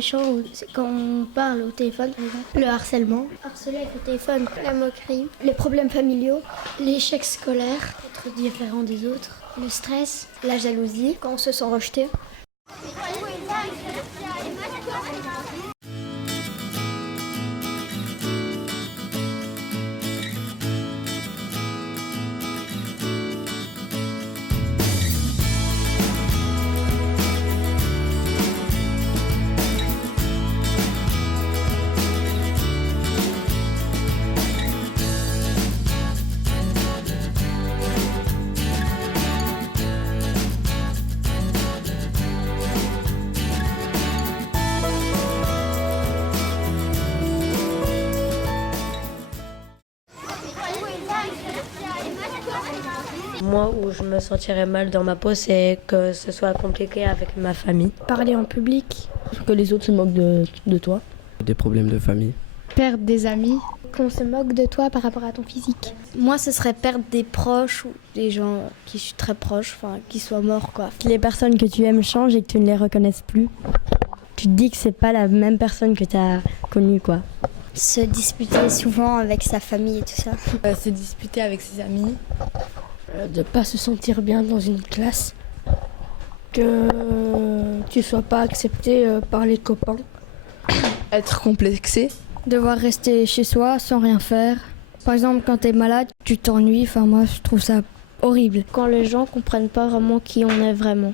méchant, c'est quand on parle au téléphone, par exemple. Le harcèlement. Harceler avec le téléphone. La moquerie. Les problèmes familiaux. L'échec scolaire. Être différent des autres. Le stress. La jalousie. Quand on se sent rejeté. Moi, où je me sentirais mal dans ma peau, c'est que ce soit compliqué avec ma famille. Parler en public. Que les autres se moquent de toi. Des problèmes de famille. Perdre des amis. Qu'on se moque de toi par rapport à ton physique. Moi, ce serait perdre des proches ou des gens qui sont très proches, enfin, qui soient morts, quoi. Que les personnes que tu aimes changent et que tu ne les reconnaisses plus. Tu te dis que c'est pas la même personne que tu as connue, quoi. Se disputer souvent avec sa famille et tout ça. Se disputer avec ses amis. De ne pas se sentir bien dans une classe. Que tu ne sois pas accepté par les copains. Être complexé. Devoir rester chez soi sans rien faire. Par exemple, quand tu es malade, tu t'ennuies. Enfin, moi, je trouve ça horrible. Quand les gens comprennent pas vraiment qui on est vraiment.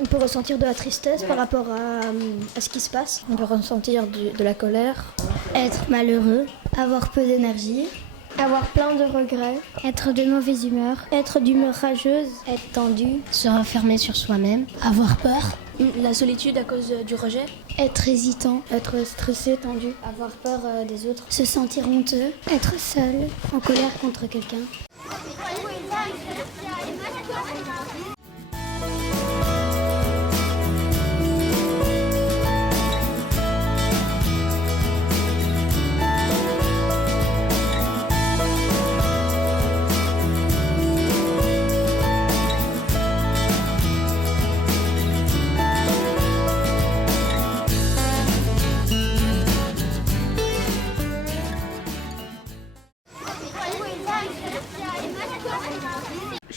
On peut ressentir de la tristesse par rapport à ce qui se passe. On peut ressentir de la colère. Être malheureux. Avoir peu d'énergie. Avoir plein de regrets. Être de mauvaise humeur. Être d'humeur rageuse. Être tendu. Se renfermer sur soi-même. Avoir peur. La solitude à cause du rejet. Être hésitant. Être stressé, tendu. Avoir peur des autres. Se sentir honteux. Être seul. En colère contre quelqu'un.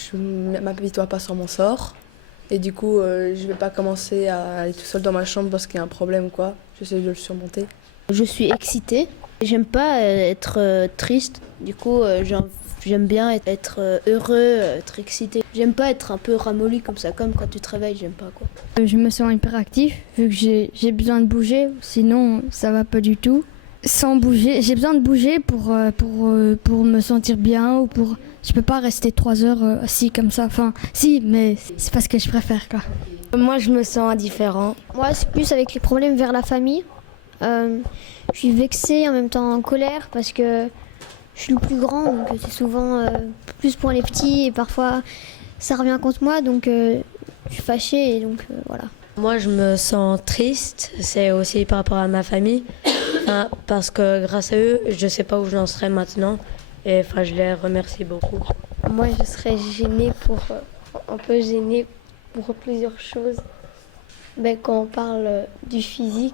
Je ne m'habitue pas sur mon sort. Et du coup, je vais pas commencer à aller tout seul dans ma chambre parce qu'il y a un problème ou quoi. J'essaie de le surmonter. Je suis excitée. J'aime pas être triste. Du coup, j'aime bien être heureux, être excitée. J'aime pas être un peu ramolli comme ça, comme quand tu travailles, j'aime pas quoi. Je me sens hyperactif vu que j'ai besoin de bouger. Sinon, ça va pas du tout. Sans bouger, j'ai besoin de bouger pour me sentir bien ou pour... Je peux pas rester 3 heures assis comme ça. Enfin, si, mais c'est pas ce que je préfère, quoi. Moi, je me sens indifférent. Moi, c'est plus avec les problèmes vers la famille. Je suis vexée, en même temps en colère, parce que je suis le plus grand, donc c'est souvent plus pour les petits, et parfois ça revient contre moi, donc je suis fâchée, et donc voilà. Moi, je me sens triste. C'est aussi par rapport à ma famille. Parce que grâce à eux, je sais pas où j'en serais maintenant. Et je les remercie beaucoup. Moi, je serais gênée un peu gênée pour plusieurs choses. Quand on parle du physique,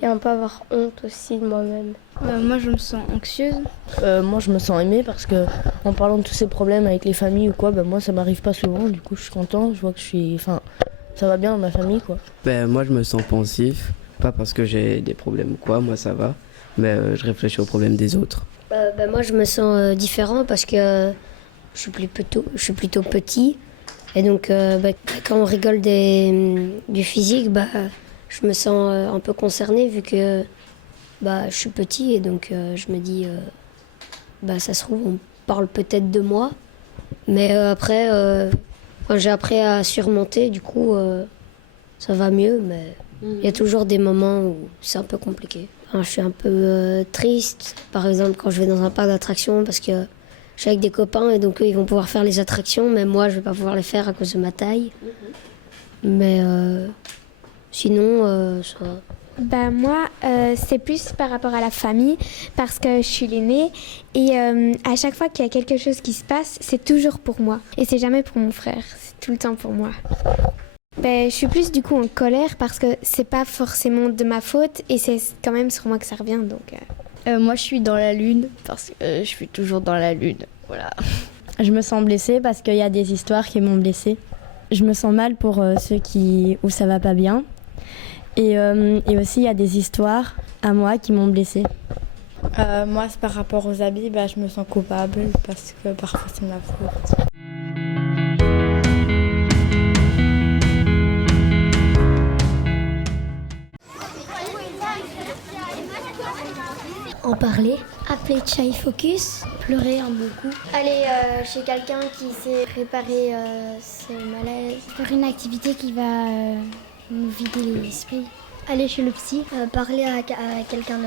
et un peu avoir honte aussi de moi-même. Moi, je me sens anxieuse. Moi, je me sens aimée parce que en parlant de tous ces problèmes avec les familles ou quoi, moi, ça m'arrive pas souvent. Du coup, je suis content. Je vois que ça va bien dans ma famille, quoi. Moi, je me sens pensif. Pas parce que j'ai des problèmes ou quoi, moi ça va. Mais je réfléchis aux problèmes des autres. Moi, je me sens différent parce que je suis plutôt petit. Et donc, quand on rigole du physique, je me sens un peu concernée vu que je suis petit. Et donc, je me dis, ça se trouve, on parle peut-être de moi. Mais après, j'ai appris à surmonter, du coup, ça va mieux. Mais il y a toujours des moments où c'est un peu compliqué. Je suis un peu triste, par exemple, quand je vais dans un parc d'attractions parce que je suis avec des copains et donc eux, ils vont pouvoir faire les attractions, mais moi, je vais pas pouvoir les faire à cause de ma taille. Mais sinon, ça va. Bah moi, c'est plus par rapport à la famille, parce que je suis l'aînée et à chaque fois qu'il y a quelque chose qui se passe, c'est toujours pour moi. Et c'est jamais pour mon frère, c'est tout le temps pour moi. Je suis plus du coup en colère parce que c'est pas forcément de ma faute et c'est quand même sur moi que ça revient. Donc, Moi, je suis dans la lune parce que je suis toujours dans la lune. Voilà. Je me sens blessée parce qu'il y a des histoires qui m'ont blessée. Je me sens mal pour ceux où ça va pas bien. Et aussi, il y a des histoires à moi qui m'ont blessée. Moi, c'est par rapport aux habits, je me sens coupable parce que parfois c'est ma faute. En parler, appeler Chai Focus, pleurer un bon coup, aller chez quelqu'un qui sait réparer ce malaise, faire une activité qui va nous vider l'esprit, aller chez le psy, parler à quelqu'un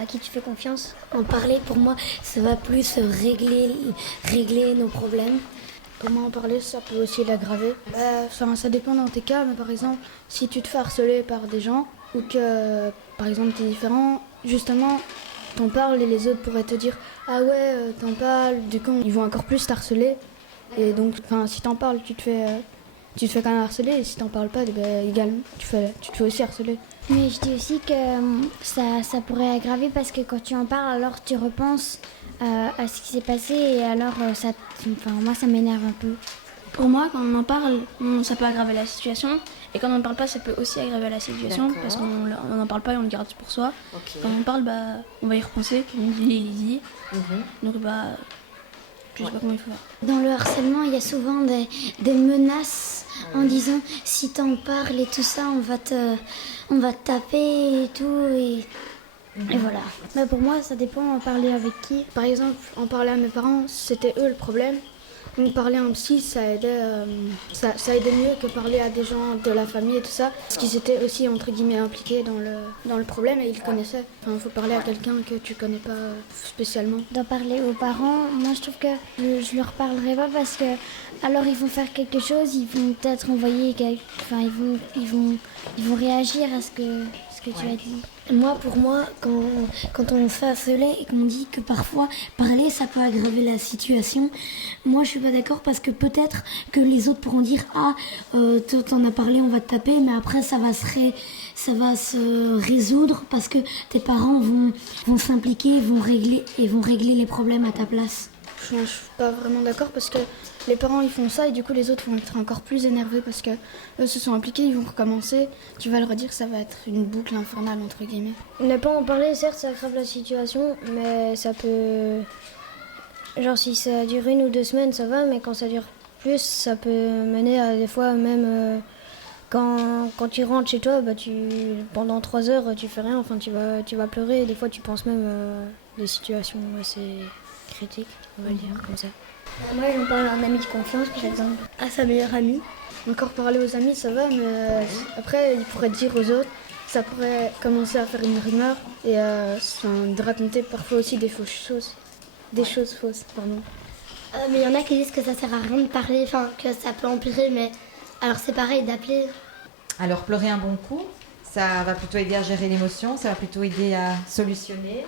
à qui tu fais confiance. En parler, pour moi, ça va plus régler nos problèmes. Comment en parler, ça peut aussi l'aggraver. Ça dépend dans tes cas, mais par exemple, si tu te fais harceler par des gens ou que, par exemple, tu es différent, justement, t'en parles et les autres pourraient te dire « Ah ouais, t'en parles », du coup, ils vont encore plus t'harceler. Et donc, si t'en parles, tu te fais quand même harceler, et si t'en parles pas, également, tu te fais aussi harceler. Mais je dis aussi que ça pourrait aggraver parce que quand tu en parles, alors tu repenses à ce qui s'est passé et alors moi ça m'énerve un peu. Pour moi, quand on en parle, ça peut aggraver la situation. Et quand on n'en parle pas, ça peut aussi aggraver la situation. D'accord. Parce qu'on n'en parle pas et on le garde pour soi. Okay. Quand on parle, on va y repenser, comme on dit. Donc je sais pas comment il faut faire. Dans le harcèlement, il y a souvent des menaces en disant si t'en parles et tout ça, on va te taper et tout. Et voilà. Mais pour moi, ça dépend en parler avec qui. Par exemple, en parler à mes parents, c'était eux le problème. Donc parler à un psy, ça aidait mieux que parler à des gens de la famille et tout ça. Parce qu'ils étaient aussi, entre guillemets, impliqués dans le problème et ils le connaissaient. Il faut parler à quelqu'un que tu connais pas spécialement. D'en parler aux parents, moi je trouve que je leur parlerai pas parce que alors ils vont faire quelque chose, ils vont peut-être envoyer, ils vont réagir à ce que tu as dit. Pour moi, quand on se fait harceler et qu'on dit que parfois parler ça peut aggraver la situation, moi je suis pas d'accord parce que peut-être que les autres pourront dire t'en as parlé, on va te taper, mais après ça va se résoudre parce que tes parents vont s'impliquer, vont régler les problèmes à ta place. Je suis pas vraiment d'accord parce que les parents ils font ça et du coup les autres vont être encore plus énervés parce que eux se sont impliqués, ils vont recommencer. Tu vas le redire, ça va être une boucle infernale entre guillemets. Ne pas en parler, certes ça aggrave la situation, mais ça peut... Genre si ça dure 1 ou 2 semaines ça va, mais quand ça dure plus ça peut mener à des fois même... Quand tu rentres chez toi, pendant 3 heures tu fais rien, tu vas pleurer et des fois tu penses même à des situations assez critiques, on va le dire comme ça. Moi, j'en parle à un ami de confiance, par exemple, à sa meilleure amie. Encore parler aux amis, ça va, mais après, il pourrait dire aux autres, ça pourrait commencer à faire une rumeur et de raconter parfois aussi des fausses choses. Des choses fausses, pardon. Mais il y en a qui disent que ça sert à rien de parler, que ça peut empirer, mais alors c'est pareil d'appeler. Alors, pleurer un bon coup, ça va plutôt aider à gérer l'émotion, ça va plutôt aider à solutionner.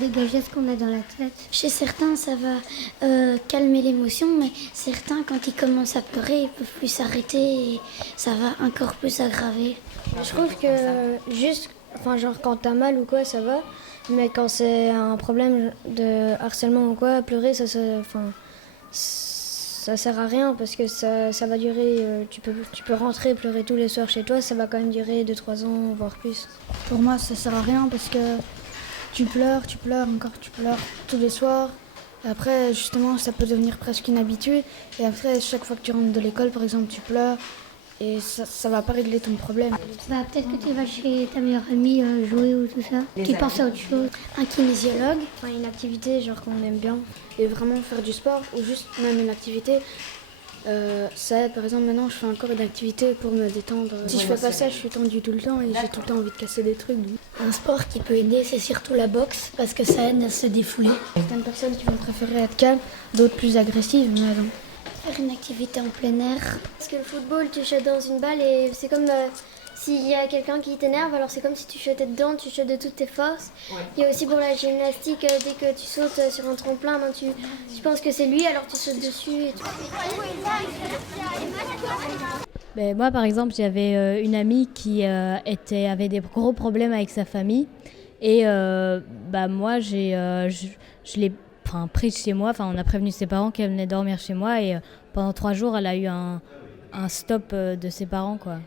Dégager ce qu'on a dans la tête. Chez certains, ça va calmer l'émotion, mais certains, quand ils commencent à pleurer, ils peuvent plus s'arrêter et ça va encore plus aggraver. Je trouve que juste, quand t'as mal ou quoi, ça va, mais quand c'est un problème de harcèlement ou quoi, pleurer, ça sert à rien parce que ça va durer, tu peux rentrer et pleurer tous les soirs chez toi, ça va quand même durer 2-3 ans, voire plus. Pour moi, ça sert à rien parce que tu pleures tous les soirs. Et après, justement, ça peut devenir presque une habitude. Et après, chaque fois que tu rentres de l'école, par exemple, tu pleures. Et ça va pas régler ton problème. Peut-être que tu vas chez ta meilleure amie jouer ou tout ça. Tu penses à autre chose. Un kinésiologue, une activité qu'on aime bien. Et vraiment faire du sport ou juste même une activité. Ça aide, par exemple, maintenant je fais encore une activité pour me détendre. Si je fais pas ça, je suis tendue tout le temps et j'ai tout le temps envie de casser des trucs. Un sport qui peut aider, c'est surtout la boxe parce que ça aide à se défouler. Certaines personnes qui vont préférer être calmes, d'autres plus agressives, mais non. Faire une activité en plein air. Parce que le football, tu jettes dans une balle et c'est comme S'il y a quelqu'un qui t'énerve, alors c'est comme si tu chutais dedans, tu chutes de toutes tes forces. Il y a aussi pour la gymnastique, dès que tu sautes sur un tremplin, ben tu penses que c'est lui, alors tu sautes dessus. Et tout. Ben, moi, par exemple, j'avais une amie qui avait des gros problèmes avec sa famille. Et moi, je l'ai prise chez moi. On a prévenu ses parents qu'elle venait dormir chez moi. Et pendant 3 jours, elle a eu un stop de ses parents, quoi.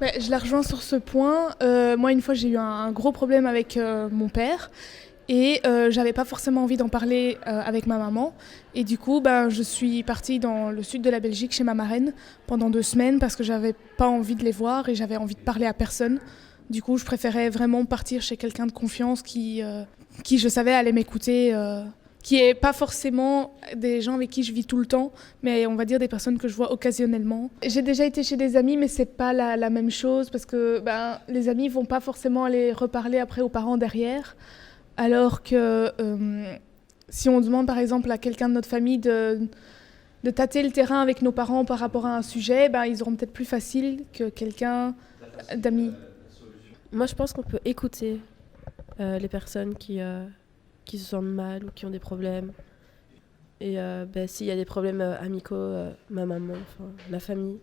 Je la rejoins sur ce point. Moi, une fois, j'ai eu un gros problème avec mon père. Et j'avais pas forcément envie d'en parler avec ma maman. Et du coup, je suis partie dans le sud de la Belgique chez ma marraine pendant 2 semaines parce que j'avais pas envie de les voir et j'avais envie de parler à personne. Du coup, je préférais vraiment partir chez quelqu'un de confiance qui je savais allait m'écouter, qui est pas forcément des gens avec qui je vis tout le temps, mais on va dire des personnes que je vois occasionnellement. J'ai déjà été chez des amis, mais c'est pas la même chose parce que les amis vont pas forcément aller reparler après aux parents derrière. Alors que si on demande par exemple à quelqu'un de notre famille de tâter le terrain avec nos parents par rapport à un sujet, ils auront peut-être plus facile que quelqu'un d'amis. Moi, je pense qu'on peut écouter les personnes qui se sentent mal ou qui ont des problèmes. Et s'il y a des problèmes amicaux, ma maman, la famille.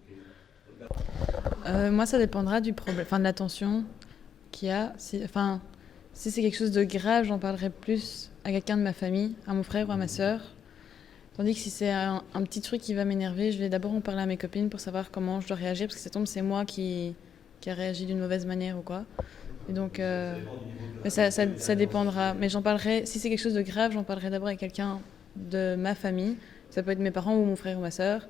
Moi, ça dépendra du problème, de l'attention qu'il y a. Si c'est quelque chose de grave, j'en parlerai plus à quelqu'un de ma famille, à mon frère ou à ma sœur. Tandis que si c'est un petit truc qui va m'énerver, je vais d'abord en parler à mes copines pour savoir comment je dois réagir, parce que ça tombe, c'est moi qui a réagi d'une mauvaise manière ou quoi. Et donc, ça dépendra. Mais j'en parlerai, si c'est quelque chose de grave, j'en parlerai d'abord avec quelqu'un de ma famille. Ça peut être mes parents ou mon frère ou ma sœur.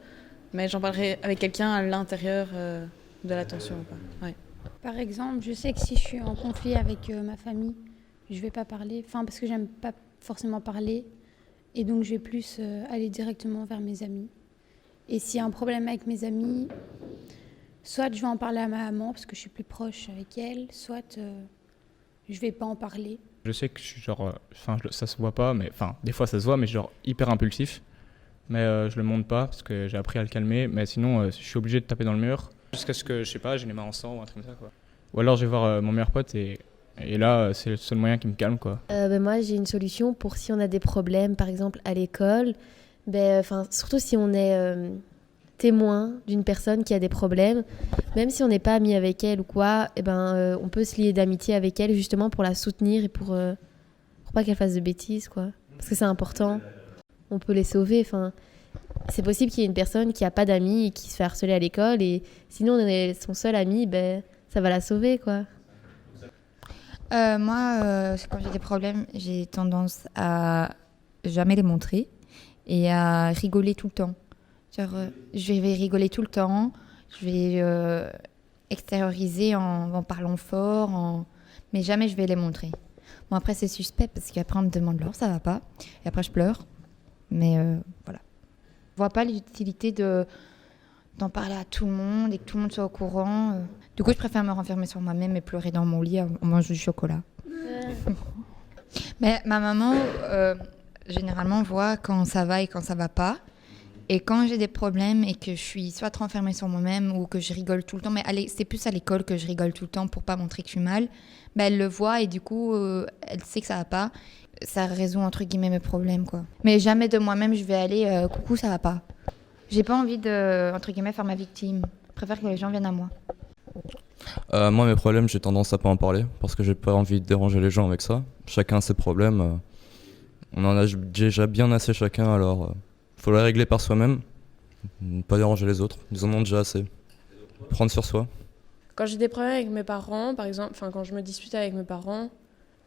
Mais j'en parlerai avec quelqu'un à l'intérieur de l'attention. Ouais. Par exemple, je sais que si je suis en conflit avec ma famille, je vais pas parler, parce que j'aime pas forcément parler, et donc je vais plus aller directement vers mes amis. Et s'il y a un problème avec mes amis, soit je vais en parler à ma maman parce que je suis plus proche avec elle, soit je vais pas en parler. Je sais que je suis ça se voit pas, mais des fois ça se voit, mais je suis hyper impulsif. Mais je le montre pas parce que j'ai appris à le calmer. Mais sinon, je suis obligé de taper dans le mur jusqu'à ce que, je sais pas, j'ai les mains en sang ou un truc comme ça, quoi. Ou alors je vais voir mon meilleur pote et là, c'est le seul moyen qui me calme, quoi. Moi, j'ai une solution pour si on a des problèmes, par exemple à l'école. Surtout si on est témoin d'une personne qui a des problèmes, même si on n'est pas ami avec elle ou quoi, on peut se lier d'amitié avec elle justement pour la soutenir et pour pas qu'elle fasse de bêtises, quoi. Parce que c'est important. On peut les sauver. C'est possible qu'il y ait une personne qui a pas d'amis et qui se fait harceler à l'école, et sinon on est son seul ami, ça va la sauver, quoi. Moi, quand j'ai des problèmes, j'ai tendance à jamais les montrer et à rigoler tout le temps. Je vais rigoler tout le temps, je vais extérioriser en parlant fort, mais jamais je vais les montrer. Bon, après, c'est suspect parce qu'après, on me demande alors ça va pas, et après, je pleure. Mais voilà. Je vois pas l'utilité d'en parler à tout le monde et que tout le monde soit au courant. Du coup, je préfère me renfermer sur moi-même et pleurer dans mon lit en mangeant du chocolat. Mais ma maman, généralement, voit quand ça va et quand ça va pas. Et quand j'ai des problèmes et que je suis soit renfermée sur moi-même ou que je rigole tout le temps, mais c'est plus à l'école que je rigole tout le temps pour pas montrer que je suis mal, elle le voit et du coup, elle sait que ça va pas. Ça résout entre guillemets mes problèmes, quoi. Mais jamais de moi-même je vais aller coucou, ça va pas. J'ai pas envie de entre guillemets faire ma victime. Je préfère que les gens viennent à moi. Moi, mes problèmes, j'ai tendance à pas en parler parce que j'ai pas envie de déranger les gens avec ça. Chacun a ses problèmes. On en a déjà bien assez chacun, alors faut les régler par soi-même. Pas déranger les autres. Ils en ont déjà assez. Prendre sur soi. Quand j'ai des problèmes avec mes parents, par exemple, quand je me dispute avec mes parents,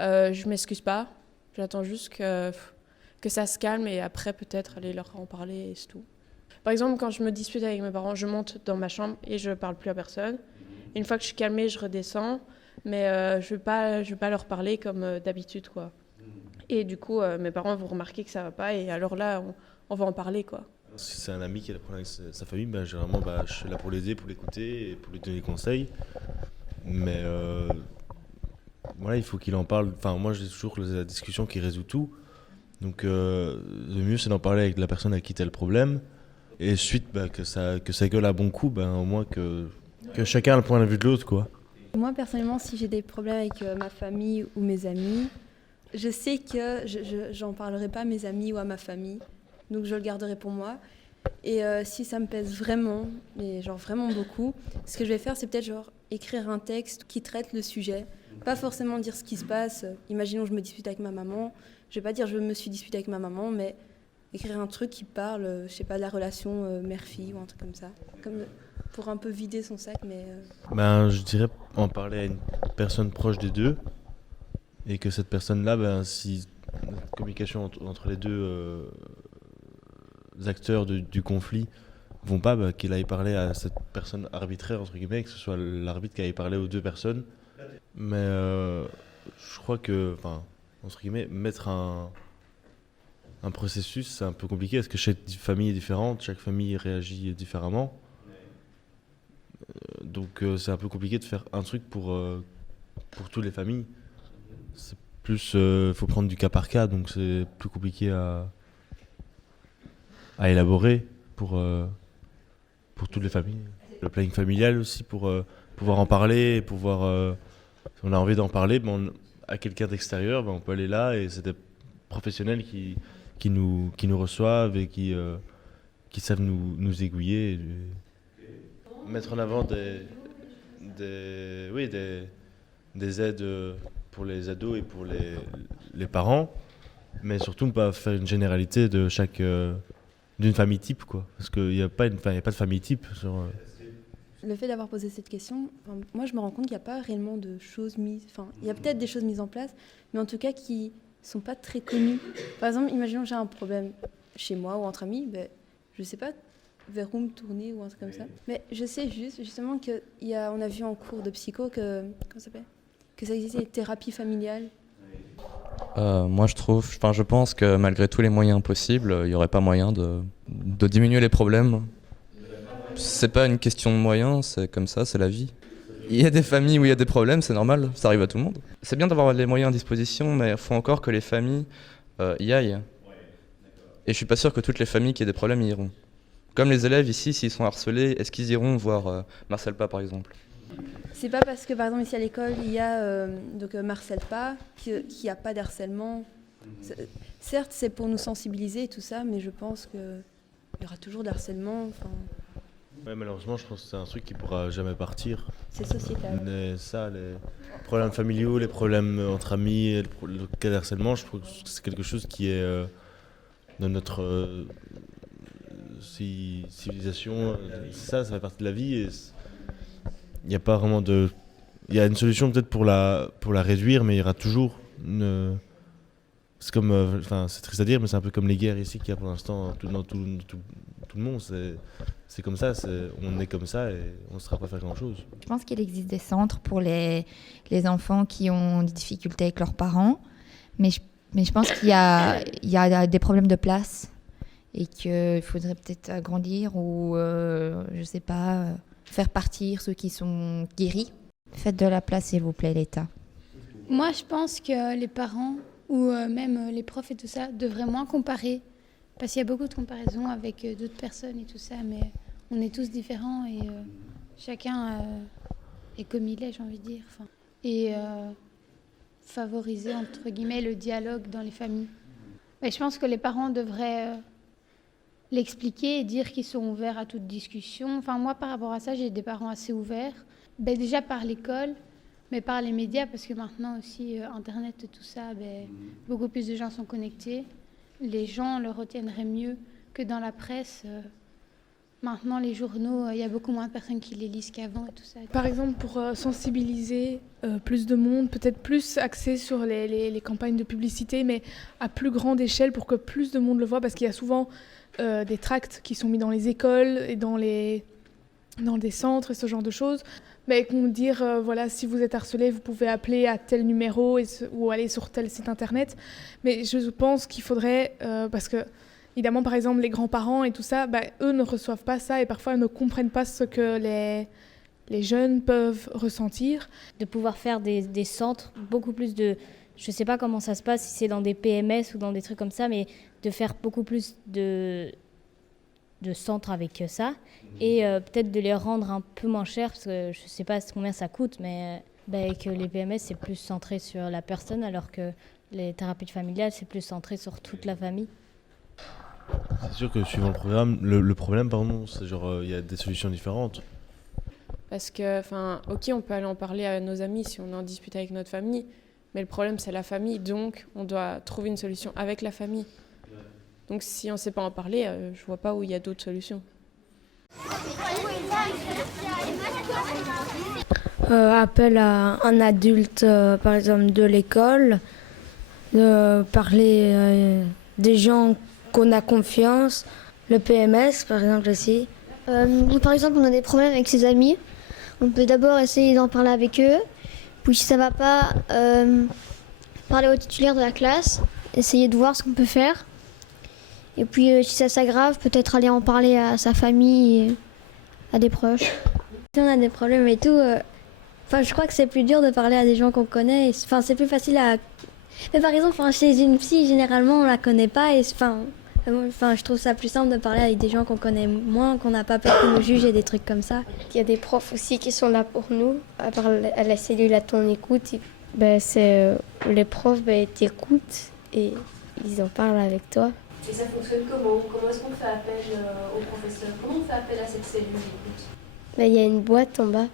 je m'excuse pas. J'attends juste que ça se calme et après peut-être aller leur en parler et c'est tout. Par exemple, quand je me dispute avec mes parents, je monte dans ma chambre et je parle plus à personne. Et une fois que je suis calmée, je redescends, mais je vais pas leur parler comme d'habitude, quoi. Et du coup, mes parents vont remarquer que ça va pas et alors là, on va en parler, quoi. Si c'est un ami qui a des problèmes avec sa famille, généralement, je suis là pour l'aider, pour l'écouter et pour lui donner des conseils. Mais voilà, il faut qu'il en parle. Moi, j'ai toujours la discussion qui résout tout. Donc, le mieux, c'est d'en parler avec la personne à qui tu as le problème. Et ensuite, que ça gueule à bon coup, au moins que Que chacun a le point de vue de l'autre, quoi. Moi, personnellement, si j'ai des problèmes avec ma famille ou mes amis, je sais que j'en parlerai pas à mes amis ou à ma famille. Donc, je le garderai pour moi. Et si ça me pèse vraiment, mais genre vraiment beaucoup, ce que je vais faire, c'est peut-être genre écrire un texte qui traite le sujet. Pas forcément dire ce qui se passe. Imaginons que je me dispute avec ma maman. Je vais pas dire je me suis disputée avec ma maman, mais écrire un truc qui parle, je sais pas, de la relation mère-fille ou un truc comme ça. Comme pour un peu vider son sac, mais... Je dirais en parler à une personne proche des deux. Et que cette personne-là, si la communication entre les deux acteurs du conflit vont pas, qu'il aille parler à cette personne arbitraire, entre guillemets, que ce soit l'arbitre qui aille parler aux deux personnes. Mais je crois que, entre guillemets, mettre un processus, c'est un peu compliqué parce que chaque famille est différente, chaque famille réagit différemment. Donc c'est un peu compliqué de faire un truc pour toutes les familles. C'est plus, faut prendre du cas par cas, donc c'est plus compliqué à élaborer pour toutes les familles. Le planning familial aussi, pour pouvoir en parler, si on a envie d'en parler, à quelqu'un d'extérieur, on peut aller là et c'est des professionnels qui nous reçoivent et qui savent nous aiguiller. Et mettre en avant des aides pour les ados et pour les parents, mais surtout ne pas faire une généralité de d'une famille type, quoi. Parce qu'il n'y a pas de famille type. Le fait d'avoir posé cette question, moi je me rends compte qu'il n'y a pas réellement de choses mises... il y a peut-être des choses mises en place, mais en tout cas qui ne sont pas très connues. Par exemple, imaginons que j'ai un problème chez moi ou entre amis, je ne sais pas vers où me tourner ou un truc comme ça. Mais je sais justement qu'on a vu en cours de psycho que ça existait des thérapies familiales. Moi, je pense que malgré tous les moyens possibles, il n'y aurait pas moyen de diminuer les problèmes. C'est pas une question de moyens, c'est comme ça, c'est la vie. Il y a des familles où il y a des problèmes, c'est normal, ça arrive à tout le monde. C'est bien d'avoir les moyens à disposition, mais il faut encore que les familles y aillent. Et je suis pas sûr que toutes les familles qui aient des problèmes y iront. Comme les élèves ici, s'ils sont harcelés, est-ce qu'ils iront voir Marcel Pas, par exemple ? C'est pas parce que, par exemple, ici à l'école, il y a Marcel Pas, qu'il n'y a pas d'harcèlement. Certes, c'est pour nous sensibiliser et tout ça, mais je pense qu'il y aura toujours de harcèlement. Ouais, malheureusement, je pense que c'est un truc qui ne pourra jamais partir. C'est sociétal. Les problèmes familiaux, les problèmes entre amis, le cas d'harcèlement, je trouve que c'est quelque chose qui est dans notre civilisation. Ça fait partie de la vie. Et il n'y a pas vraiment de... Il y a une solution peut-être pour la réduire, mais il y aura toujours une... C'est comme... c'est triste à dire, mais c'est un peu comme les guerres ici qu'il y a pour l'instant dans tout le monde. C'est comme ça, on est comme ça et on ne saura pas faire grand-chose. Je pense qu'il existe des centres pour les enfants qui ont des difficultés avec leurs parents, mais je pense qu'il y a des problèmes de place et qu'il faudrait peut-être agrandir ou, je ne sais pas, faire partir ceux qui sont guéris. Faites de la place, s'il vous plaît, l'État. Moi, je pense que les parents ou même les profs et tout ça devraient moins comparer. Parce qu'il y a beaucoup de comparaisons avec d'autres personnes et tout ça, mais on est tous différents et chacun est comme il est, j'ai envie de dire. Et favoriser, entre guillemets, le dialogue dans les familles. Mais je pense que les parents devraient l'expliquer et dire qu'ils sont ouverts à toute discussion. Moi, par rapport à ça, j'ai des parents assez ouverts. Déjà par l'école, mais par les médias, parce que maintenant aussi, Internet et tout ça, beaucoup plus de gens sont connectés. Les gens le retiendraient mieux que dans la presse. Maintenant, les journaux, il y a beaucoup moins de personnes qui les lisent qu'avant et tout ça. Par exemple, pour sensibiliser plus de monde, peut-être plus axé sur les campagnes de publicité, mais à plus grande échelle pour que plus de monde le voit, parce qu'il y a souvent des tracts qui sont mis dans les écoles et dans des centres et ce genre de choses. Mais qu'on dire, voilà, si vous êtes harcelé, vous pouvez appeler à tel numéro ou aller sur tel site internet. Mais je pense qu'il faudrait, parce que, évidemment, par exemple, les grands-parents et tout ça, eux ne reçoivent pas ça et parfois ne comprennent pas ce que les jeunes peuvent ressentir. De pouvoir faire des centres, beaucoup plus de... Je ne sais pas comment ça se passe, si c'est dans des PMS ou dans des trucs comme ça, mais de faire beaucoup plus de centre avec ça et peut-être de les rendre un peu moins chers parce que je ne sais pas combien ça coûte, mais que les PMS c'est plus centré sur la personne alors que les thérapies familiales c'est plus centré sur toute la famille. C'est sûr que suivant le programme, le problème, pardon, c'est genre il y a des solutions différentes. Parce que, ok, on peut aller en parler à nos amis si on est en dispute avec notre famille, mais le problème c'est la famille, donc on doit trouver une solution avec la famille. Donc si on ne sait pas en parler, je vois pas où il y a d'autres solutions. Appel à un adulte, par exemple de l'école, de parler des gens qu'on a confiance, le PMS par exemple aussi. Par exemple, on a des problèmes avec ses amis. On peut d'abord essayer d'en parler avec eux. Puis si ça va pas, parler au titulaire de la classe, essayer de voir ce qu'on peut faire. Et puis si ça s'aggrave, peut-être aller en parler à sa famille, et à des proches. Si on a des problèmes et tout, je crois que c'est plus dur de parler à des gens qu'on connaît. C'est plus facile à... Mais par exemple, chez une psy, généralement, on la connaît pas. Et je trouve ça plus simple de parler avec des gens qu'on connaît moins, qu'on n'a pas peur qu'ils nous jugent et des trucs comme ça. Il y a des profs aussi qui sont là pour nous, à part à la cellule à ton écoute. Les profs t'écoutent et ils en parlent avec toi. Et ça fonctionne comment? Comment est-ce qu'on fait appel au professeur? Comment on fait appel à cette cellule d'écoute? Il y a une boîte en bas,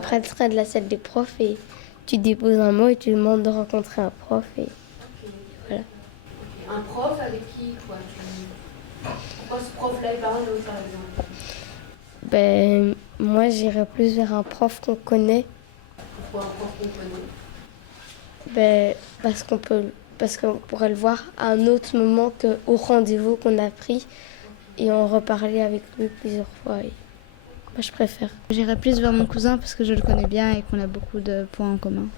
près de la salle des profs, et tu déposes un mot et tu demandes de rencontrer un prof. Et voilà. Un prof avec qui quoi? Pourquoi ce prof-là est pas un autre, par exemple? Moi, j'irais plus vers un prof qu'on connaît. Pourquoi un prof qu'on connaît? Parce qu'on pourrait le voir à un autre moment qu'au rendez-vous qu'on a pris et on reparlait avec lui plusieurs fois. Et moi, je préfère. J'irais plus vers mon cousin parce que je le connais bien et qu'on a beaucoup de points en commun.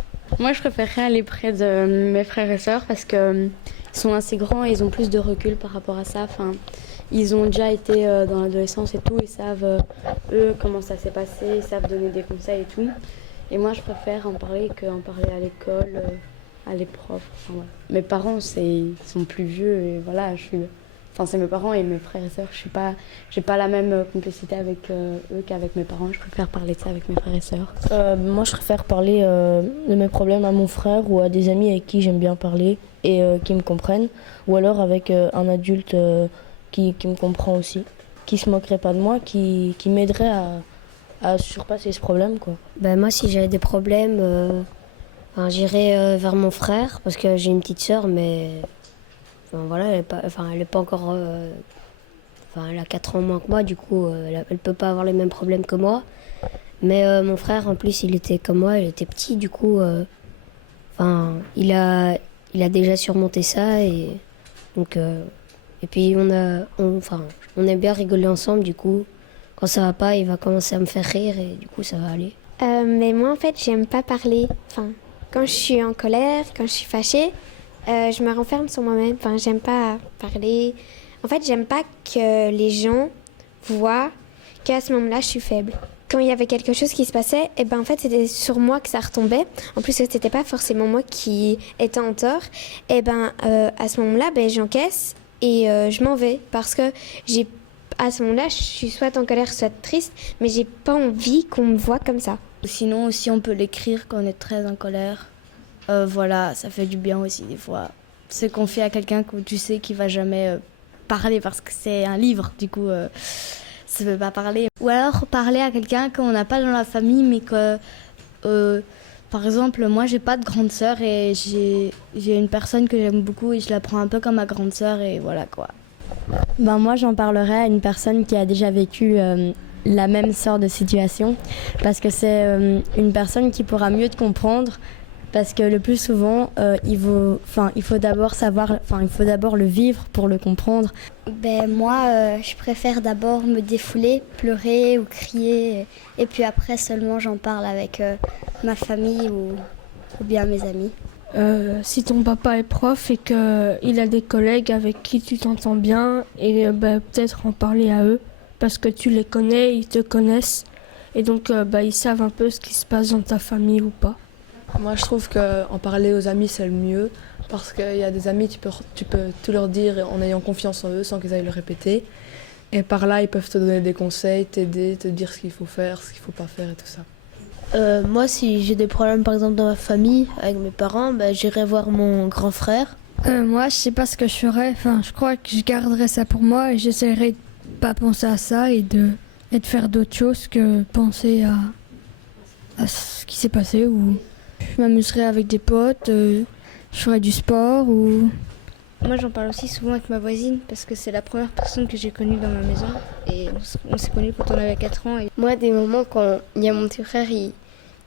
Moi, je préférerais aller près de mes frères et sœurs parce qu'ils sont assez grands et ils ont plus de recul par rapport à ça. Ils ont déjà été dans l'adolescence et tout, ils savent, eux, comment ça s'est passé, ils savent donner des conseils et tout. Et moi, je préfère en parler qu'en parler à l'école, à les profs. Voilà. Mes parents, ils sont plus vieux et voilà, c'est mes parents et mes frères et sœurs. J'ai pas la même complicité avec eux qu'avec mes parents. Je préfère parler de ça avec mes frères et sœurs. Moi, je préfère parler de mes problèmes à mon frère ou à des amis avec qui j'aime bien parler et qui me comprennent. Ou alors avec un adulte qui me comprend aussi, qui se moquerait pas de moi, qui m'aiderait à surpasser ce problème, quoi. Moi, si j'avais des problèmes, j'irais vers mon frère parce que j'ai une petite sœur, mais elle est pas encore. Elle a 4 ans moins que moi, du coup, elle peut pas avoir les mêmes problèmes que moi. Mais mon frère, en plus, il était comme moi, il était petit, du coup, il a déjà surmonté ça et donc. Et puis on aime bien rigoler ensemble, du coup, quand ça va pas, il va commencer à me faire rire et du coup ça va aller. Mais moi en fait, j'aime pas parler. Quand je suis en colère, quand je suis fâchée, je me renferme sur moi-même. J'aime pas parler. En fait, j'aime pas que les gens voient qu'à ce moment-là, je suis faible. Quand il y avait quelque chose qui se passait, en fait, c'était sur moi que ça retombait. En plus, c'était pas forcément moi qui étais en tort. À ce moment-là, j'encaisse. Et je m'en vais parce que à ce moment-là, je suis soit en colère, soit triste, mais j'ai pas envie qu'on me voit comme ça. Sinon, aussi, on peut l'écrire quand on est très en colère. Ça fait du bien aussi des fois. Se confier à quelqu'un que tu sais qui va jamais parler parce que c'est un livre, du coup, ça ne peut pas parler. Ou alors parler à quelqu'un qu'on n'a pas dans la famille, mais que... Par exemple, moi, j'ai pas de grande sœur et j'ai une personne que j'aime beaucoup et je la prends un peu comme ma grande sœur et voilà quoi. Moi, j'en parlerai à une personne qui a déjà vécu la même sorte de situation parce que c'est une personne qui pourra mieux te comprendre parce que le plus souvent, il faut d'abord le vivre pour le comprendre. Moi, je préfère d'abord me défouler, pleurer ou crier et puis après seulement j'en parle avec ma famille ou bien mes amis. Si ton papa est prof et qu'il a des collègues avec qui tu t'entends bien, et peut-être en parler à eux, parce que tu les connais, ils te connaissent, et donc ils savent un peu ce qui se passe dans ta famille ou pas. Moi, je trouve qu'en parler aux amis, c'est le mieux, parce qu'il y a des amis, tu peux tout leur dire en ayant confiance en eux, sans qu'ils aillent le répéter. Et par là, ils peuvent te donner des conseils, t'aider, te dire ce qu'il faut faire, ce qu'il faut pas faire et tout ça. Moi, si j'ai des problèmes, par exemple, dans ma famille, avec mes parents, j'irai voir mon grand frère. Moi, je sais pas ce que je ferais. Enfin, je crois que je garderais ça pour moi et j'essaierai de pas penser à ça et de faire d'autres choses que penser à ce qui s'est passé. Ou je m'amuserais avec des potes, je ferais du sport ou... Moi, j'en parle aussi souvent avec ma voisine parce que c'est la première personne que j'ai connue dans ma maison et on s'est connus quand on avait 4 ans. Et moi, des moments quand il y a mon petit frère,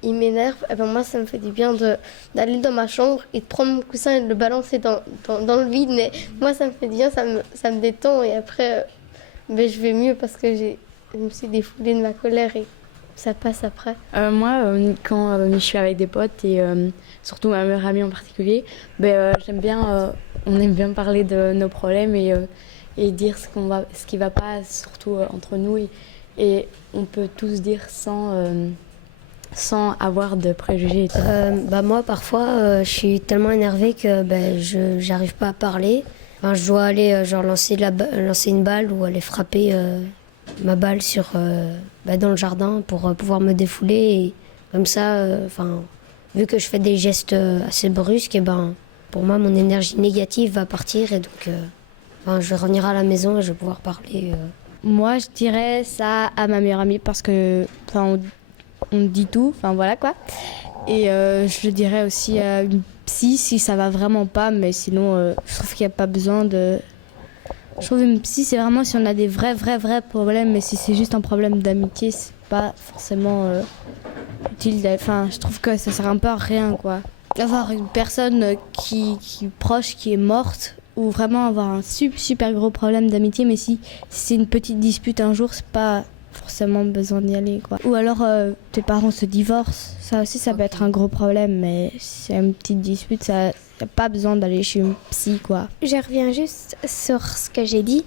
il m'énerve, et moi, ça me fait du bien d'aller dans ma chambre et de prendre mon coussin et de le balancer dans le vide. Mais moi, ça me fait du bien, ça me détend et après, je vais mieux parce que je me suis défoulée de ma colère et ça passe après. Moi, quand je suis avec des potes et surtout ma meilleure amie en particulier, j'aime bien, on aime bien parler de nos problèmes et dire ce qui va pas, surtout entre nous. Et on peut tous dire sans avoir de préjugés. Moi, parfois, je suis tellement énervée que je n'arrive pas à parler. Enfin, je dois aller lancer une balle ou aller frapper ma balle dans le jardin pour pouvoir me défouler. Et comme ça, vu que je fais des gestes assez brusques, pour moi, mon énergie négative va partir et donc je vais revenir à la maison et je vais pouvoir parler. Moi, je dirais ça à ma meilleure amie parce que on dit tout, voilà quoi. Et je dirais aussi à une psy si ça va vraiment pas, mais sinon, je trouve qu'il n'y a pas besoin de... Je trouve une psy, c'est vraiment si on a des vrais problèmes, mais si c'est juste un problème d'amitié, c'est pas forcément utile. Je trouve que ça sert un peu à rien, quoi. Avoir une personne qui proche, qui est morte, ou vraiment avoir un super gros problème d'amitié, mais si c'est une petite dispute un jour, c'est pas forcément besoin d'y aller, quoi. Ou alors tes parents se divorcent, ça aussi ça peut être un gros problème, mais si c'est une petite dispute, ça y a pas besoin d'aller chez une psy, quoi. Je reviens juste sur ce que j'ai dit.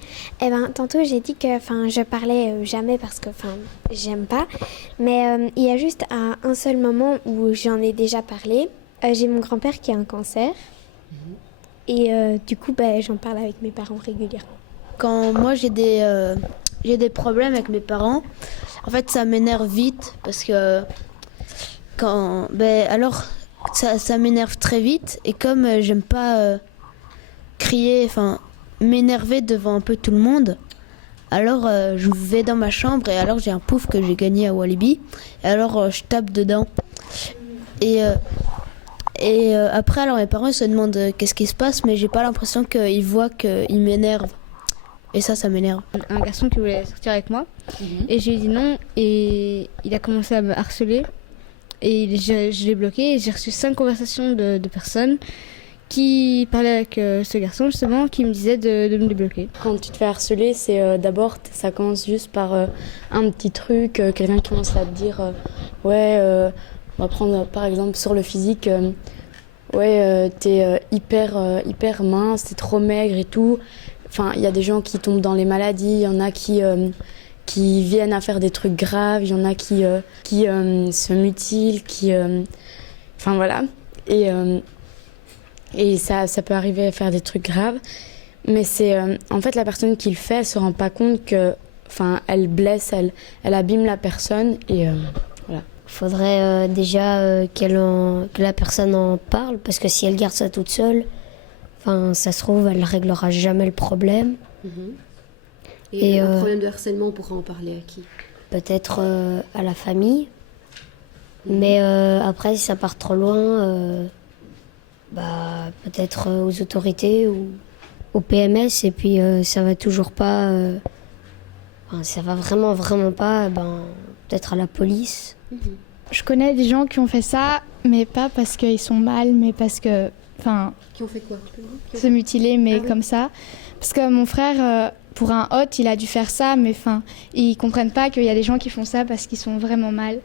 Tantôt j'ai dit que je parlais jamais parce que j'aime pas, mais il y a juste un seul moment où j'en ai déjà parlé. J'ai mon grand-père qui a un cancer et du coup j'en parle avec mes parents régulièrement. Quand moi j'ai des problèmes avec mes parents, en fait ça m'énerve vite parce que alors ça m'énerve très vite et comme j'aime pas crier, m'énerver devant un peu tout le monde, alors je vais dans ma chambre et alors j'ai un pouf que j'ai gagné à Walibi et alors je tape dedans et après alors mes parents se demandent qu'est-ce qui se passe, mais j'ai pas l'impression qu'ils voient qu'il m'énerve. Et ça m'énerve. Un garçon qui voulait sortir avec moi et j'ai dit non et il a commencé à me harceler et je l'ai bloqué et j'ai reçu 5 conversations de personnes qui parlaient avec ce garçon justement qui me disaient de me débloquer. Quand tu te fais harceler, c'est d'abord ça commence juste par un petit truc, quelqu'un qui commence à te dire on va prendre par exemple sur le physique, t'es hyper mince, t'es trop maigre et tout. Il y a des gens qui tombent dans les maladies, il y en a qui viennent à faire des trucs graves, il y en a qui se mutilent, voilà. Et ça peut arriver à faire des trucs graves. Mais c'est en fait la personne qui le fait, elle se rend pas compte que elle blesse, elle abîme la personne et voilà. Il faudrait déjà que la personne en parle parce que si elle garde ça toute seule, ça se trouve, elle ne réglera jamais le problème. Et un problème de harcèlement, on pourra en parler à qui? Peut-être à la famille. Mais après, si ça part trop loin, peut-être aux autorités ou au PMS. Et puis, ça va toujours pas... ça va vraiment pas, peut-être à la police. Je connais des gens qui ont fait ça, mais pas parce qu'ils sont mal, mais parce que... Qui ont fait quoi? Se mutiler, mais comme ça. Parce que mon frère, pour un hôte, il a dû faire ça, mais ils comprennent pas qu'il y a des gens qui font ça parce qu'ils sont vraiment mal.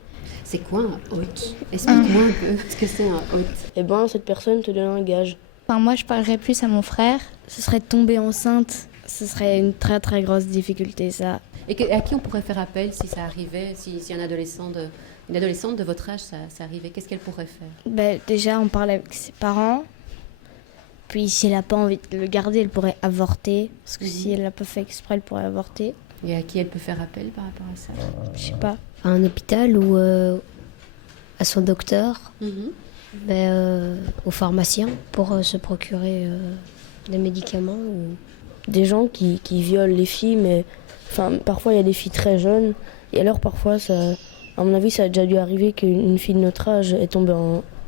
C'est quoi un hôte? Explique-moi un peu ce que c'est un hôte. Cette personne te donne un gage. Moi, je parlerais plus à mon frère. Ce serait de tomber enceinte. Ce serait une très très grosse difficulté, ça. Et à qui on pourrait faire appel si ça arrivait, si un adolescent une adolescente de votre âge, ça arrivait, qu'est-ce qu'elle pourrait faire? Déjà, on parle avec ses parents. Puis si elle n'a pas envie de le garder, elle pourrait avorter. Parce que si elle l'a pas fait exprès, elle pourrait avorter. Et à qui elle peut faire appel par rapport à ça? Je sais pas, à un hôpital ou à son docteur, au pharmacien pour se procurer des médicaments. Des gens qui violent les filles, mais parfois il y a des filles très jeunes. Et alors parfois, à mon avis, ça a déjà dû arriver qu'une fille de notre âge est tombée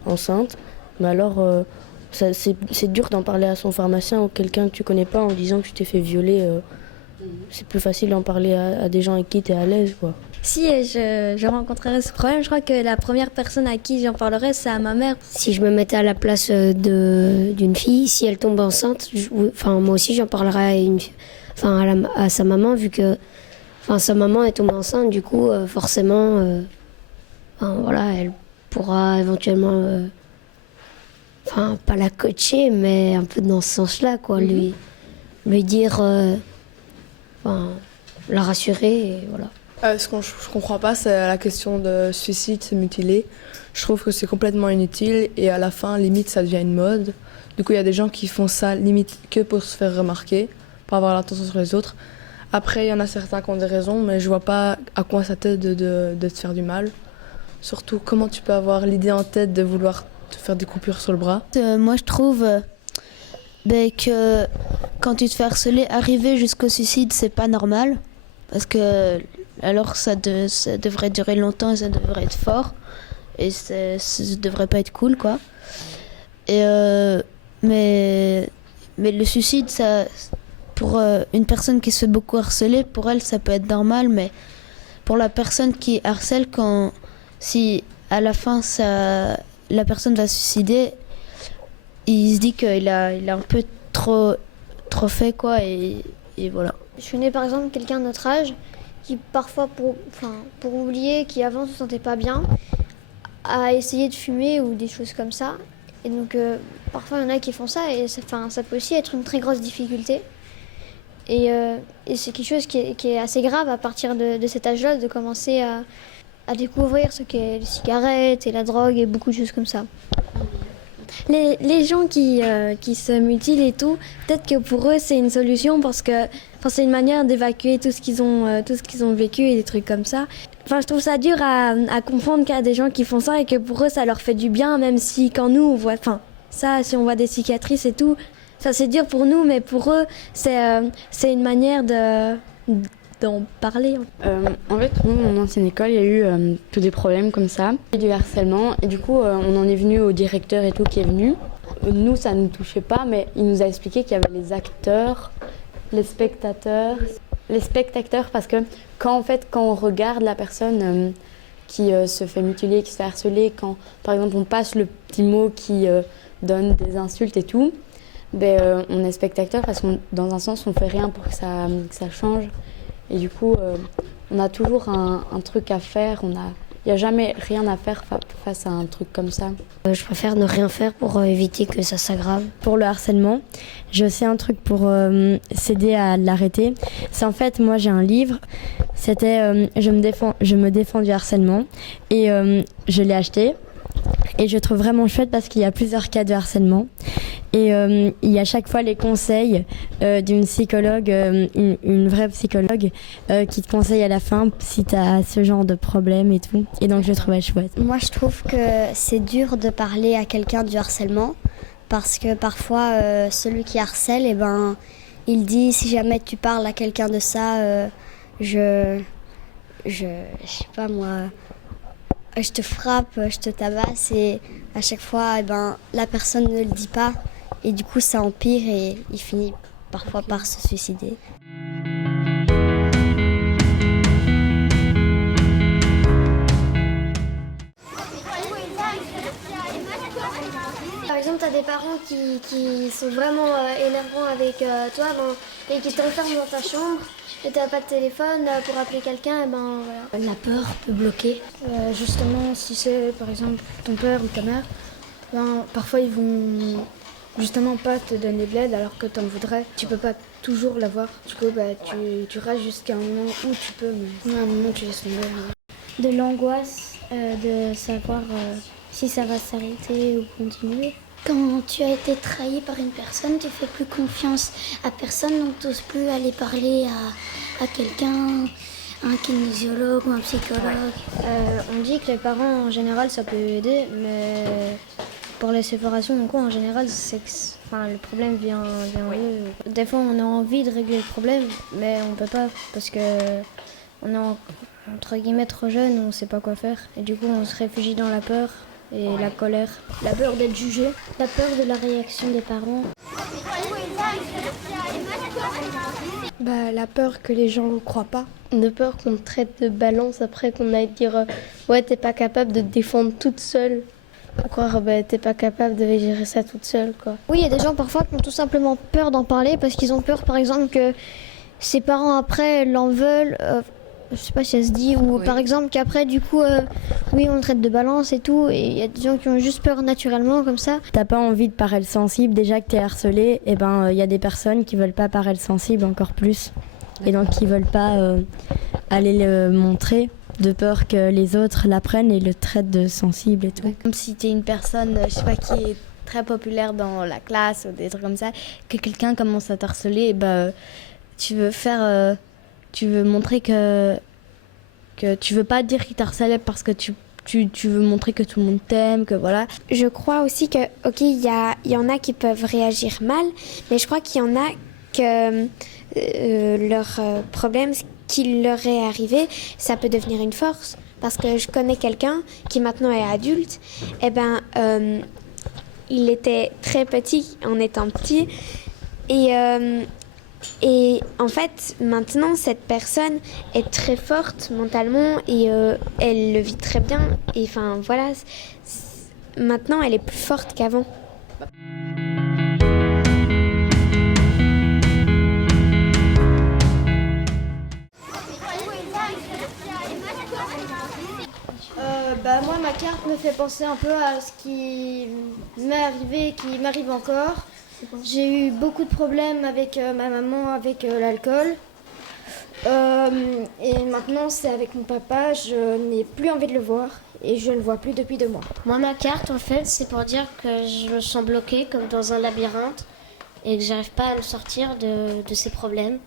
enceinte. Mais alors, c'est dur d'en parler à son pharmacien ou quelqu'un que tu connais pas en disant que tu t'es fait violer. C'est plus facile d'en parler à des gens avec qui tu es à l'aise, quoi. Si je rencontrerais ce problème, je crois que la première personne à qui j'en parlerais, c'est à ma mère. Si je me mettais à la place d'une fille, si elle tombe enceinte, moi aussi j'en parlerais à sa maman, vu que sa maman est tombée enceinte, du coup forcément elle pourra éventuellement pas la coacher, mais un peu dans ce sens-là, quoi, lui dire, la rassurer, et voilà. Ce que je comprends pas, c'est la question de suicide, se mutiler. Je trouve que c'est complètement inutile et à la fin, limite, ça devient une mode. Du coup, il y a des gens qui font ça limite que pour se faire remarquer, pour avoir l'attention sur les autres. Après, il y en a certains qui ont des raisons, mais je vois pas à quoi ça t'aide de te faire du mal. Surtout, comment tu peux avoir l'idée en tête de vouloir te faire des coupures sur le bras? Moi, je trouve que quand tu te fais harceler, arriver jusqu'au suicide, c'est pas normal. Parce que alors ça devrait durer longtemps et ça devrait être fort. Et ça devrait pas être cool, quoi. Et mais le suicide, ça, pour une personne qui se fait beaucoup harceler, pour elle, ça peut être normal. Mais pour la personne qui harcèle, si à la fin, la personne va se suicider, il se dit qu'il a un peu trop fait, quoi. Et voilà. Je connais par exemple quelqu'un de notre âge qui parfois, pour oublier, qui avant se sentait pas bien, a essayé de fumer ou des choses comme ça. Et donc parfois il y en a qui font ça et ça peut aussi être une très grosse difficulté. Et c'est quelque chose qui est assez grave à partir de cet âge-là, de commencer à découvrir ce qu'est les cigarettes et la drogue et beaucoup de choses comme ça. Les gens qui se mutilent et tout, peut-être que pour eux c'est une solution parce que c'est une manière d'évacuer tout ce qu'ils ont vécu et des trucs comme ça. Je trouve ça dur à comprendre qu'il y a des gens qui font ça et que pour eux ça leur fait du bien, même si quand nous on voit, si on voit des cicatrices et tout, ça c'est dur pour nous, mais pour eux c'est une manière d'en parler. En fait, nous, mon ancienne école, il y a eu tous des problèmes comme ça, du harcèlement, et du coup, on en est venu au directeur et tout qui est venu. Nous, ça ne nous touchait pas, mais il nous a expliqué qu'il y avait les acteurs, les spectateurs, parce que quand on regarde la personne qui se fait mutiler, qui se fait harceler, quand par exemple on passe le petit mot qui donne des insultes et tout, on est spectateur parce que dans un sens on fait rien pour que ça change. Et du coup, on a toujours un truc à faire, il n'y a jamais rien à faire face à un truc comme ça. Je préfère ne rien faire pour éviter que ça s'aggrave. Pour le harcèlement, j'ai aussi un truc pour s'aider à l'arrêter. C'est en fait, moi j'ai un livre, c'était je me défends du harcèlement et je l'ai acheté. Et je trouve vraiment chouette parce qu'il y a plusieurs cas de harcèlement. Et il y a chaque fois les conseils d'une psychologue, une vraie psychologue, qui te conseille à la fin si tu as ce genre de problème et tout. Et donc je trouvais chouette. Moi je trouve que c'est dur de parler à quelqu'un du harcèlement parce que parfois celui qui harcèle, il dit si jamais tu parles à quelqu'un de ça, je sais pas moi... je te frappe, je te tabasse et à chaque fois, la personne ne le dit pas et du coup ça empire et il finit parfois par se suicider. Par exemple, tu as des parents qui sont vraiment énervants avec toi et qui t'enferment dans ta chambre et tu n'as pas de téléphone pour appeler quelqu'un, voilà. La peur peut bloquer. Justement, si c'est par exemple ton père ou ta mère, parfois ils vont justement pas te donner de l'aide alors que tu en voudrais. Tu peux pas toujours l'avoir. Du coup, tu restes jusqu'à un moment où tu peux, mais à un moment tu laisses tomber. De l'angoisse de savoir si ça va s'arrêter ou continuer. Quand tu as été trahi par une personne, tu fais plus confiance à personne, donc tu n'oses plus aller parler à quelqu'un, un kinésiologue ou un psychologue. On dit que les parents, en général, ça peut aider, mais pour les séparations, donc, en général, c'est que le problème vient d'eux. Des fois, on a envie de régler le problème, mais on peut pas parce que on est entre guillemets trop jeune, on sait pas quoi faire. Et du coup, on se réfugie dans la peur et la colère. La peur d'être jugé, la peur de la réaction des parents. La peur que les gens ne croient pas. De peur qu'on te traite de balance après, qu'on aille dire ouais, t'es pas capable de te défendre toute seule. Ou croire t'es pas capable de gérer ça toute seule, quoi. Oui, il y a des gens parfois qui ont tout simplement peur d'en parler parce qu'ils ont peur, par exemple, que ses parents après l'en veulent. Je sais pas si ça se dit, ou par exemple qu'après du coup oui on le traite de balance et tout, et il y a des gens qui ont juste peur naturellement comme ça. T'as pas envie de paraître sensible, déjà que t'es harcelé, et il y a des personnes qui veulent pas paraître sensibles encore plus, et donc qui veulent pas aller le montrer, de peur que les autres l'apprennent et le traitent de sensible et tout. Comme si t'es une personne, je sais pas, qui est très populaire dans la classe ou des trucs comme ça, que quelqu'un commence à t'harceler, tu veux montrer que tu veux pas dire qu'il t'harcèle parce que tu veux montrer que tout le monde t'aime, que voilà. Je crois aussi que, ok, il y en a qui peuvent réagir mal, mais je crois qu'il y en a que leur problème, ce qui leur est arrivé, ça peut devenir une force. Parce que je connais quelqu'un qui maintenant est adulte, il était très petit en étant petit, et en fait, maintenant, cette personne est très forte mentalement et elle le vit très bien. Et enfin, voilà, maintenant, elle est plus forte qu'avant. Moi, ma carte me fait penser un peu à ce qui m'est arrivé et qui m'arrive encore. J'ai eu beaucoup de problèmes avec ma maman, avec l'alcool. Et maintenant, c'est avec mon papa. Je n'ai plus envie de le voir et je ne le vois plus depuis 2 mois. Moi, ma carte, en fait, c'est pour dire que je me sens bloquée comme dans un labyrinthe et que j'arrive pas à me sortir de ces problèmes.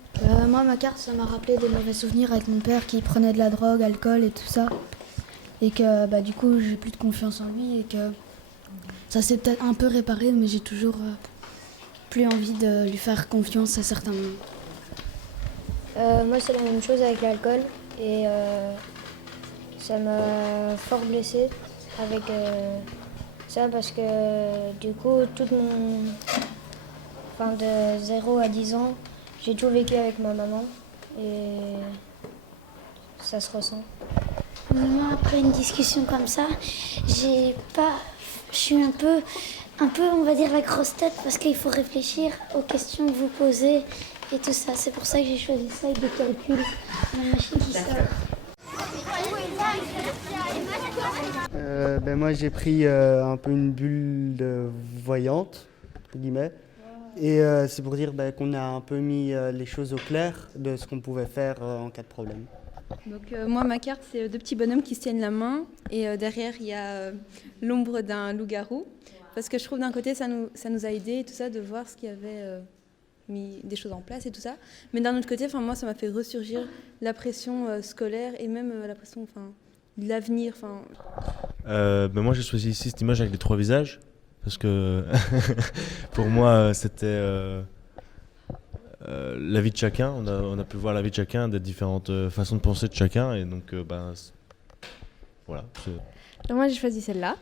Moi, ma carte, ça m'a rappelé des mauvais souvenirs avec mon père qui prenait de la drogue, alcool et tout ça. Et que du coup, j'ai plus de confiance en lui et que ça s'est peut-être un peu réparé, mais j'ai toujours plus envie de lui faire confiance à certains moments. Moi, c'est la même chose avec l'alcool et ça m'a fort blessée avec ça parce que du coup, de 0 à 10 ans, j'ai tout vécu avec ma maman et ça se ressent. Moi, après une discussion comme ça, je suis un peu, on va dire, la grosse tête parce qu'il faut réfléchir aux questions que vous posez et tout ça. C'est pour ça que j'ai choisi ça avec des calculs, la machine qui sort. Moi, j'ai pris un peu une bulle voyante, entre guillemets. Et c'est pour dire qu'on a un peu mis les choses au clair de ce qu'on pouvait faire en cas de problème. Donc moi, ma carte, c'est 2 petits bonhommes qui se tiennent la main et derrière, il y a l'ombre d'un loup-garou. Parce que je trouve d'un côté, ça nous a aidé et tout ça, de voir ce qu'il y avait mis des choses en place et tout ça. Mais d'un autre côté, moi, ça m'a fait ressurgir la pression scolaire et même la pression de l'avenir. Moi, j'ai choisi ici cette image avec les 3 visages. Parce que pour moi, c'était la vie de chacun. On a pu voir la vie de chacun, des différentes façons de penser de chacun. Et donc, voilà. Moi, j'ai choisi celle-là.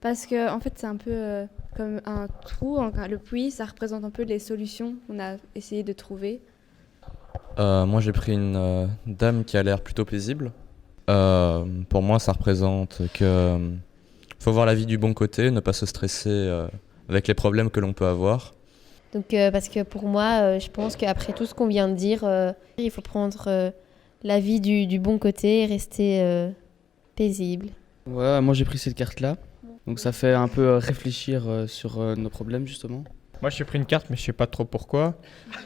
Parce que, en fait, c'est un peu comme un trou. Le puits, ça représente un peu les solutions qu'on a essayé de trouver. Moi, j'ai pris une dame qui a l'air plutôt paisible. Pour moi, ça représente que faut voir la vie du bon côté, ne pas se stresser avec les problèmes que l'on peut avoir. Donc, parce que pour moi, je pense qu'après tout ce qu'on vient de dire, il faut prendre la vie du bon côté et rester paisible. Ouais, moi j'ai pris cette carte-là. Donc ça fait un peu réfléchir sur nos problèmes, justement. Moi j'ai pris une carte, mais je sais pas trop pourquoi.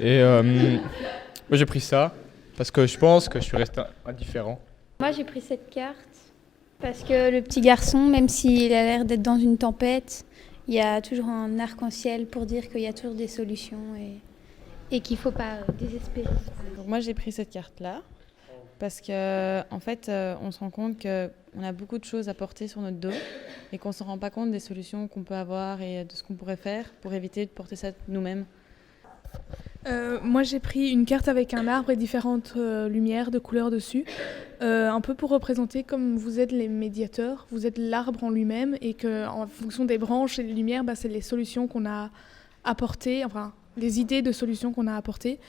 Et moi j'ai pris ça, parce que je pense que je suis resté indifférent. Moi j'ai pris cette carte, parce que le petit garçon, même s'il a l'air d'être dans une tempête, il y a toujours un arc-en-ciel pour dire qu'il y a toujours des solutions et qu'il ne faut pas désespérer. Donc moi j'ai pris cette carte-là parce qu'en fait on se rend compte qu'on a beaucoup de choses à porter sur notre dos et qu'on ne se rend pas compte des solutions qu'on peut avoir et de ce qu'on pourrait faire pour éviter de porter ça nous-mêmes. Moi j'ai pris une carte avec un arbre et différentes lumières de couleurs dessus, un peu pour représenter comme vous êtes les médiateurs, vous êtes l'arbre en lui-même et qu'en fonction des branches et des lumières, c'est les solutions qu'on a apportées, enfin les idées de solutions qu'on a apportées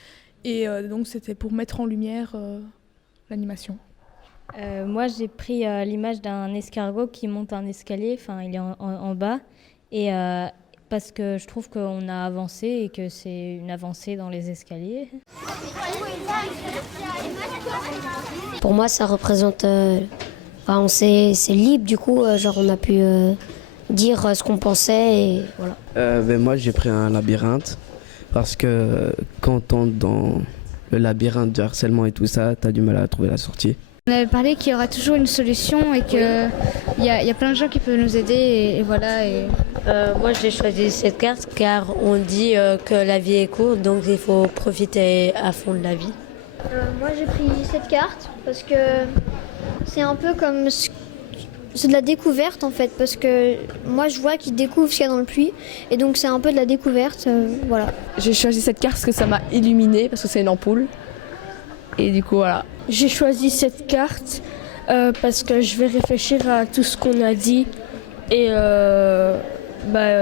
et donc c'était pour mettre en lumière l'animation. Moi j'ai pris l'image d'un escargot qui monte un escalier, enfin il est en bas et parce que je trouve qu'on a avancé et que c'est une avancée dans les escaliers. Pour moi, ça représente... c'est libre, du coup, on a pu dire ce qu'on pensait et voilà. Moi, j'ai pris un labyrinthe parce que quand on est dans le labyrinthe du harcèlement et tout ça, t'as du mal à trouver la sortie. On avait parlé qu'il y aura toujours une solution et qu'il y a plein de gens qui peuvent nous aider et voilà. Moi j'ai choisi cette carte car on dit que la vie est courte donc il faut profiter à fond de la vie. Moi j'ai pris cette carte parce que c'est un peu comme... C'est de la découverte en fait parce que moi je vois qu'ils découvrent ce qu'il y a dans le puits et donc c'est un peu de la découverte, voilà. J'ai choisi cette carte parce que ça m'a illuminée parce que c'est une ampoule et du coup voilà. J'ai choisi cette carte parce que je vais réfléchir à tout ce qu'on a dit et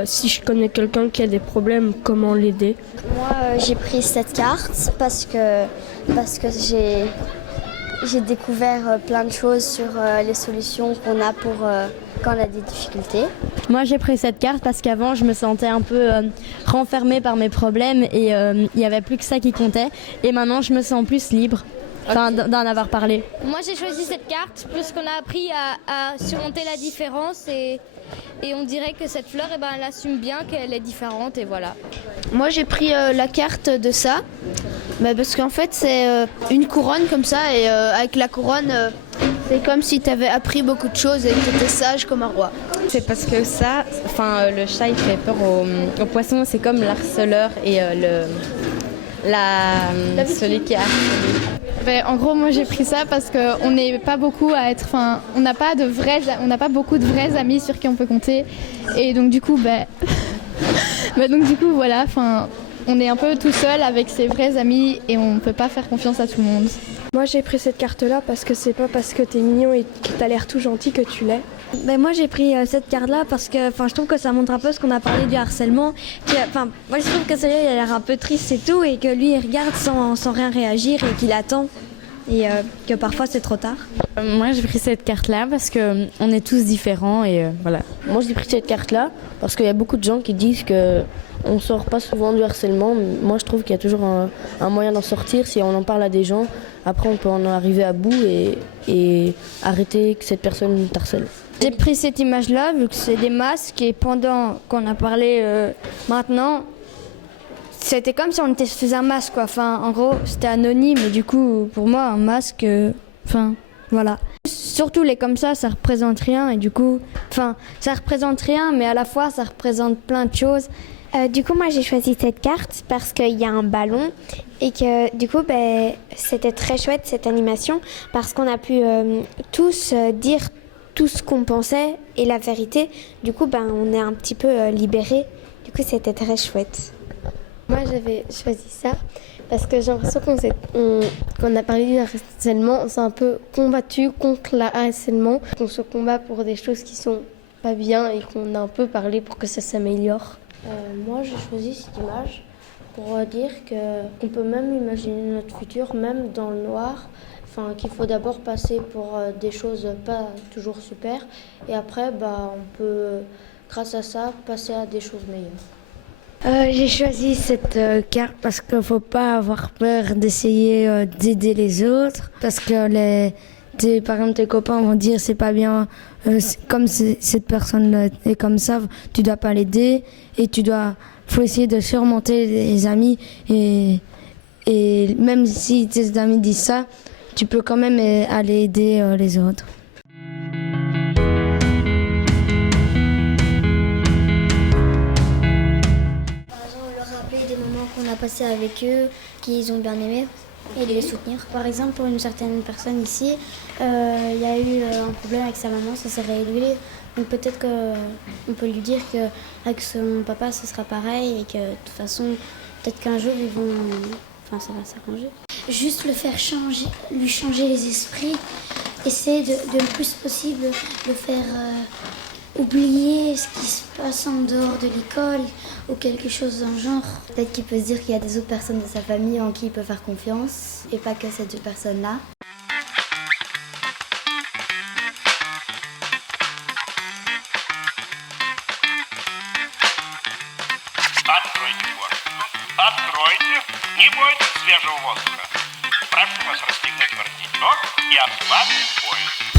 si je connais quelqu'un qui a des problèmes, comment l'aider. Moi j'ai pris cette carte parce que j'ai découvert plein de choses sur les solutions qu'on a pour quand on a des difficultés. Moi j'ai pris cette carte parce qu'avant je me sentais un peu renfermée par mes problèmes et il n'y avait plus que ça qui comptait et maintenant je me sens plus libre. D'en avoir parlé. Moi j'ai choisi cette carte puisqu'on a appris à surmonter la différence et on dirait que cette fleur elle assume bien qu'elle est différente et voilà. Moi j'ai pris la carte de ça parce qu'en fait c'est une couronne comme ça et avec la couronne c'est comme si tu avais appris beaucoup de choses et que tu étais sage comme un roi. C'est parce que ça, le chat il fait peur aux poissons, c'est comme l'harceleur et celui qui a harcelé. En gros, moi j'ai pris ça parce qu'on n'est pas beaucoup à être, on n'a pas beaucoup de vrais amis sur qui on peut compter, et donc du coup, voilà, on est un peu tout seul avec ses vrais amis et on peut pas faire confiance à tout le monde. Moi j'ai pris cette carte-là parce que c'est pas parce que t'es mignon et que t'as l'air tout gentil que tu l'es. Moi j'ai pris cette carte-là parce que je trouve que ça montre un peu ce qu'on a parlé du harcèlement. Moi je trouve que celui-là il a l'air un peu triste et tout et que lui il regarde sans rien réagir et qu'il attend et que parfois c'est trop tard. Moi j'ai pris cette carte-là parce qu'on est tous différents et voilà. Moi j'ai pris cette carte-là parce qu'il y a beaucoup de gens qui disent que on sort pas souvent du harcèlement. Moi je trouve qu'il y a toujours un moyen d'en sortir si on en parle à des gens. Après on peut en arriver à bout et arrêter que cette personne t'harcèle. J'ai pris cette image-là, vu que c'est des masques, et pendant qu'on a parlé maintenant, c'était comme si on était sous un masque, quoi. En gros, c'était anonyme, et du coup, pour moi, un masque, voilà. Surtout les comme ça représente rien, et du coup, ça représente rien, mais à la fois, ça représente plein de choses. Du coup, moi, j'ai choisi cette carte parce qu'il y a un ballon et que, du coup, c'était très chouette, cette animation, parce qu'on a pu tous dire tout ce qu'on pensait et la vérité. Du coup, on est un petit peu libérés. Du coup, c'était très chouette. Moi, j'avais choisi ça parce que j'ai l'impression qu'on a parlé du harcèlement, on s'est un peu combattu contre le harcèlement, qu'on se combat pour des choses qui sont pas bien et qu'on a un peu parlé pour que ça s'améliore. Moi, j'ai choisi cette image pour dire qu'on peut même imaginer notre futur, même dans le noir. Qu'il faut d'abord passer pour des choses pas toujours super et après on peut grâce à ça passer à des choses meilleures. J'ai choisi cette carte parce qu'il ne faut pas avoir peur d'essayer d'aider les autres parce que par exemple tes copains vont dire c'est pas bien, comme cette personne est comme ça, tu dois pas l'aider et faut essayer de surmonter les amis et même si tes amis disent ça, tu peux quand même aller aider les autres. passé avec eux, qu'ils ont bien aimé, et de les soutenir. Par exemple, pour une certaine personne ici, il y a eu un problème avec sa maman, ça s'est réglé. Donc peut-être qu'on peut lui dire qu'avec son papa, ce sera pareil et que de toute façon, peut-être qu'un jour, ça va s'arranger. Juste le faire changer, lui changer les esprits, essayer de le plus possible le faire oublier ce qui se passe en dehors de l'école ou quelque chose dans le genre. Peut-être qu'il peut se dire qu'il y a des autres personnes de sa famille en qui il peut faire confiance et pas que ces deux personnes-là. Откройте форточку. Откройте. Не бойтесь свежего воздуха. Прошу вас расстегнуть воротничок и ослабить пояс.